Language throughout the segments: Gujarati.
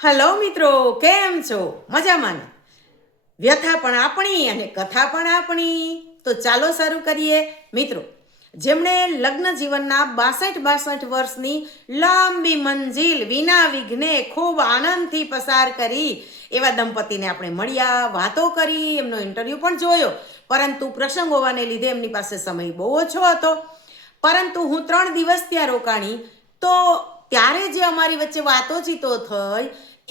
હલો મિત્રો, કેમ છો? મજામાં ને? વ્યથા પણ આપણી અને કથા પણ આપણી. તો ચાલો શરૂ કરીએ મિત્રો. જેમણે લગ્ન જીવનના 62 વર્ષની લાંબી મંજિલ વિના વિઘ્ને ખૂબ આનંદથી પસાર કરી એવા દંપતીને આપણે મળ્યા, વાતો કરી, એમનો ઇન્ટરવ્યૂ પણ જોયો. પરંતુ પ્રસંગ હોવાને લીધે એમની પાસે સમય બહુ ઓછો હતો. પરંતુ હું 3 દિવસ ત્યાં રોકાણી તો ત્યારે જે અમારી વચ્ચે વાતોચીતો થઈ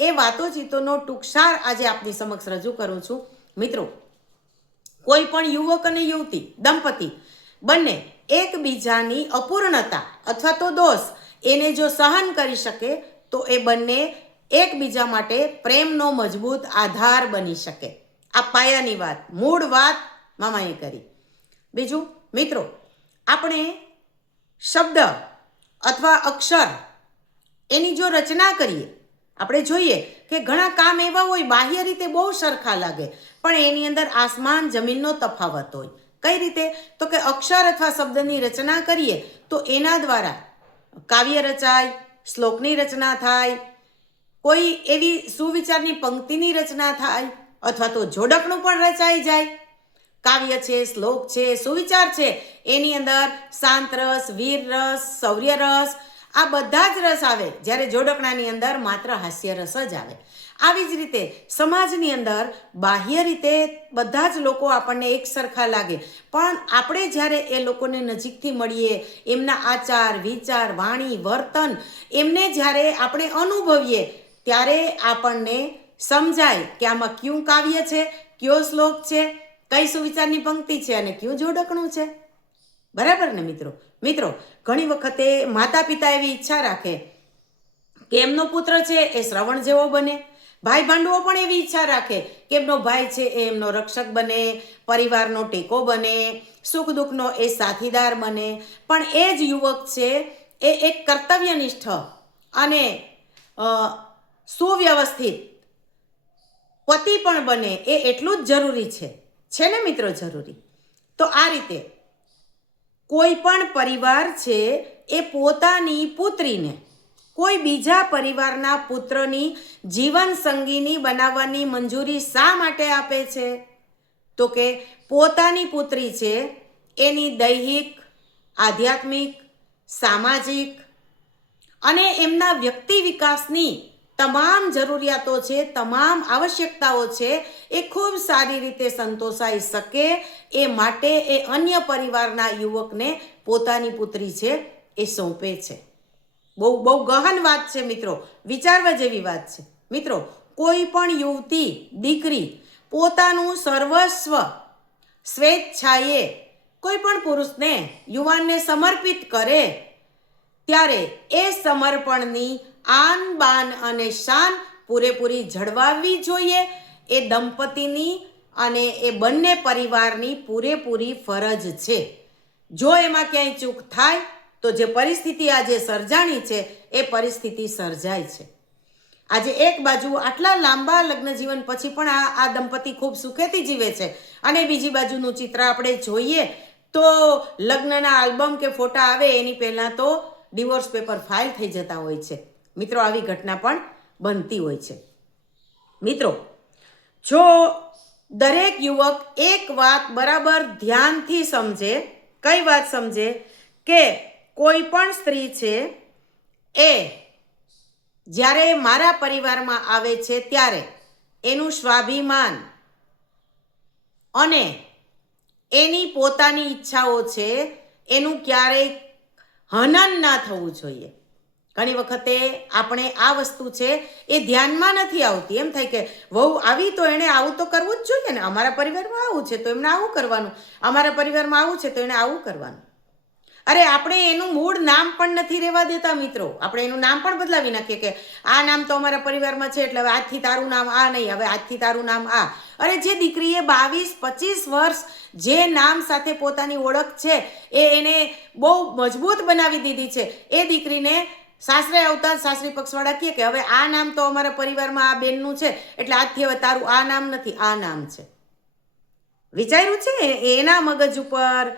એ વાતોચીતોનો ટૂંકસાર આજે આપની સમક્ષ રજૂ કરું છું. મિત્રો, કોઈ પણ યુવક અને યુવતી દંપતી બંને એકબીજાની અપૂર્ણતા અથવા તો દોષ એને જો સહન કરી શકે તો એ બંને એકબીજા માટે પ્રેમનો મજબૂત આધાર બની શકે. આ પાયાની વાત, મૂળ વાત મામાએ કરી. બીજું મિત્રો, આપણે શબ્દ અથવા અક્ષર એની જો રચના કરીએ, આપણે જોઈએ કે ઘણા કામ એવા હોય બાહ્ય રીતે બહુ સરખા લાગે પણ એની અંદર આસમાન જમીનનો તફાવત હોય. કઈ રીતે? તો કે અક્ષર અથવા શબ્દની રચના કરીએ તો એના દ્વારા કાવ્ય રચાય, શ્લોકની રચના થાય, કોઈ એવી સુવિચારની પંક્તિની રચના થાય અથવા તો જોડકણું પણ રચાઈ જાય. કાવ્ય છે, શ્લોક છે, સુવિચાર છે, એની અંદર શાંત રસ, વીર રસ, શૌર્ય રસ, આ બધા જ રસ આવે, જ્યારે જોડકણાની અંદર માત્ર હાસ્ય રસ જ આવે. આવી જ રીતે સમાજની અંદર બાહ્ય રીતે બધા જ લોકો આપણને એક સરખા લાગે પણ આપણે જ્યારે એ લોકોને નજીકથી મળીએ, એમના આચાર, વિચાર, વાણી, વર્તન એમને જ્યારે આપણે અનુભવીએ ત્યારે આપણને સમજાય કે આમાં કયું કાવ્ય છે, કયો શ્લોક છે, કઈ સુવિચારની પંક્તિ છે અને કયું જોડકણું છે. બરાબર ને મિત્રો? મિત્રો, ઘણી વખતે માતા પિતા એવી ઈચ્છા રાખે કે એમનો પુત્ર છે એ શ્રવણ જેવો બને, ભાઈ ભાંડુઓ પણ એવી ઈચ્છા રાખે કે એમનો ભાઈ છે એ એમનો રક્ષક બને, પરિવારનો ટેકો બને, સુખ દુઃખનો એ સાથીદાર બને. પણ એ જ યુવક છે એ એક કર્તવ્યનિષ્ઠ અને સુવ્યવસ્થિત પતિ પણ બને એ એટલું જ જરૂરી છે ને મિત્રો? જરૂરી. તો આ રીતે કોઈ પણ પરિવાર છે એ પોતાની પુત્રીને કોઈ બીજા પરિવારના પુત્રની જીવન સંગીની બનાવવાની મંજૂરી શા માટે આપે છે? તો કે પોતાની પુત્રી છે એની દૈહિક, આધ્યાત્મિક, સામાજિક અને એમના વ્યક્તિ વિકાસની તમામ જરૂરિયાતો છે, તમામ આવશ્યકતાઓ છે એ ખૂબ સારી રીતે સંતોષાઈ શકે એ માટે એ અન્ય પરિવારના યુવકને પોતાની પુત્રી છે એ સોંપે છે. બહુ બહુ ગહન વાત છે મિત્રો, વિચારવા જેવી વાત છે. મિત્રો, કોઈ પણ યુવતી, દીકરી પોતાનું સર્વસ્વ સ્વેચ્છાએ કોઈ પણ પુરુષને, યુવાનને સમર્પિત કરે ત્યારે એ સમર્પણની આન બાન અને શાન પૂરેપૂરી જળવાવી જોઈએ. એ દંપતીની અને એ બંને પરિવારની પૂરેપૂરી ફરજ છે. જો એમાં ક્યાંય ચૂક થાય તો જે પરિસ્થિતિ આજે સર્જાણી છે એ પરિસ્થિતિ સર્જાય છે. આજે એક બાજુ આટલા લાંબા લગ્ન જીવન પછી પણ આ દંપતી ખૂબ સુખેથી જીવે છે અને બીજી બાજુનું ચિત્ર આપણે જોઈએ તો લગ્નના આલ્બમ કે ફોટા આવે એની પહેલાં તો ડિવોર્સ પેપર ફાઇલ થઈ જતા હોય છે. મિત્રો, આવી ઘટના પણ બનતી હોય છે. મિત્રો, જો દરેક યુવક એક વાત બરાબર ધ્યાનથી સમજે, કઈ વાત સમજે? કે કોઈ પણ સ્ત્રી છે એ જ્યારે મારા પરિવારમાં આવે છે ત્યારે એનું સ્વાભિમાન અને એની પોતાની ઈચ્છાઓ છે એનું ક્યારેય હનન ના થવું જોઈએ. ઘણી વખતે આપણે આ વસ્તુ છે એ ધ્યાનમાં નથી આવતી. એમ થાય કે વહુ આવી તો એણે આવું તો કરવું જ જોઈએ ને, અમારા પરિવારમાં આવું છે તો એમને આવું કરવાનું, અમારા પરિવારમાં આવું છે તો એણે આવું કરવાનું. અરે, આપણે એનું મૂળ નામ પણ નથી રહેવા દેતા મિત્રો. આપણે એનું નામ પણ બદલાવી નાખીએ કે આ નામ તો અમારા પરિવારમાં છે એટલે હવે આજથી તારું નામ આ નહીં, હવે આજથી તારું નામ આ. અરે, જે દીકરીએ 22-25 વર્ષ જે નામ સાથે પોતાની ઓળખ છે એ એને બહુ મજબૂત બનાવી દીધી છે, એ દીકરીને સાસરે આવતા સાસરી પક્ષવાળા કહે કે હવે આ નામ તો અમારા પરિવારમાં આ બેનનું છે એટલે આજથી હવે તારું આ નામ નથી, આ નામ છે. વિચાર્યું છે એના મગજ ઉપર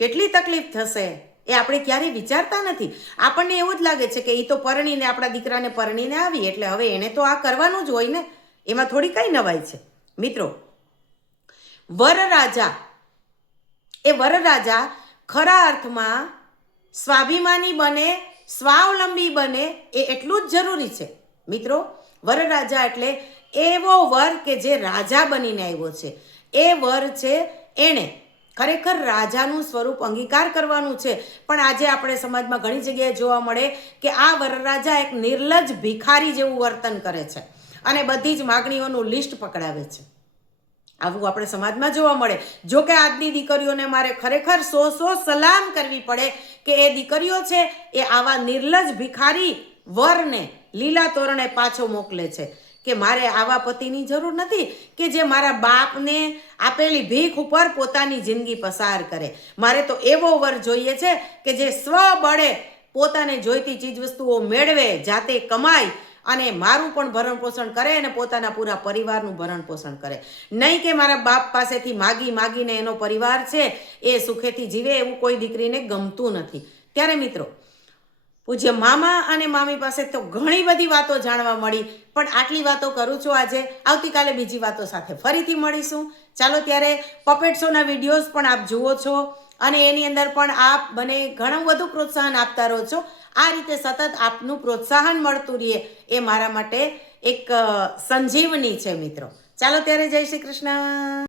કેટલી તકલીફ થશે? એ આપણે ક્યારેય વિચારતા નથી. આપણને એવું જ લાગે છે કે એ તો પરણીને આપણા દીકરાને પરણીને આવી એટલે હવે એને તો આ કરવાનું જ હોય ને, એમાં થોડી કઈ નવાઈ છે. મિત્રો, વરરાજા ખરા અર્થમાં સ્વાભિમાની બને, સ્વાવલંબી બને એ એટલું જ જરૂરી છે. મિત્રો, વરરાજા એટલે એવો વર કે જે રાજા બનીને આવ્યો છે. એ વર છે એણે ખરેખર રાજાનું સ્વરૂપ અંગીકાર કરવાનું છે. પણ આજે આપણે સમાજમાં ઘણી જગ્યાએ જોવા મળે કે આ વરરાજા એક નિર્લજ્જ ભિખારી જેવું વર્તન કરે છે અને બધી જ માગણીઓનું લિસ્ટ પકડાવે છે. આવું આપણે સમાજમાં જોવા મળે. જો કે આજની દીકરીઓને મારે ખરેખર સો સલામ કરવી પડે કે એ દીકરીઓ છે એ આવા નિર્લજ્જ ભિખારી વરને લીલા તોરણે પાછો મોકલે છે કે મારે આવા પતિની જરૂર નથી કે જે મારા બાપને આપેલી ભીખ ઉપર પોતાની જિંદગી પસાર કરે. મારે તો એવો વર જોઈએ છે કે જે સ્વબળે પોતાને જોઈતી ચીજવસ્તુઓ મેળવે, જાતે કમાય અને મારું પણ ભરણ પોષણ કરે અને પોતાના પૂરા પરિવારનું ભરણ પોષણ કરે. નહીં કે મારા બાપ પાસેથી માગીને એનો પરિવાર છે એ સુખેથી જીવે, એવું કોઈ દીકરીને ગમતું નથી. ત્યારે મિત્રો, પૂજ્ય મામા અને મામી પાસે તો ઘણી બધી વાતો જાણવા મળી, પણ આટલી વાતો કરું છું આજે. આવતીકાલે બીજી વાતો સાથે ફરીથી મળીશું. ચાલો ત્યારે પપેટ શોના વિડીયોઝ પણ આપ જુઓ છો અને એની અંદર પણ આપ મને ઘણું બધું પ્રોત્સાહન આપતા રહો છો. આ રીતે સતત આપનું પ્રોત્સાહન મળતું રહે એ મારા માટે એક સંજીવની છે મિત્રો. ચાલો ત્યારે, જય શ્રી કૃષ્ણ.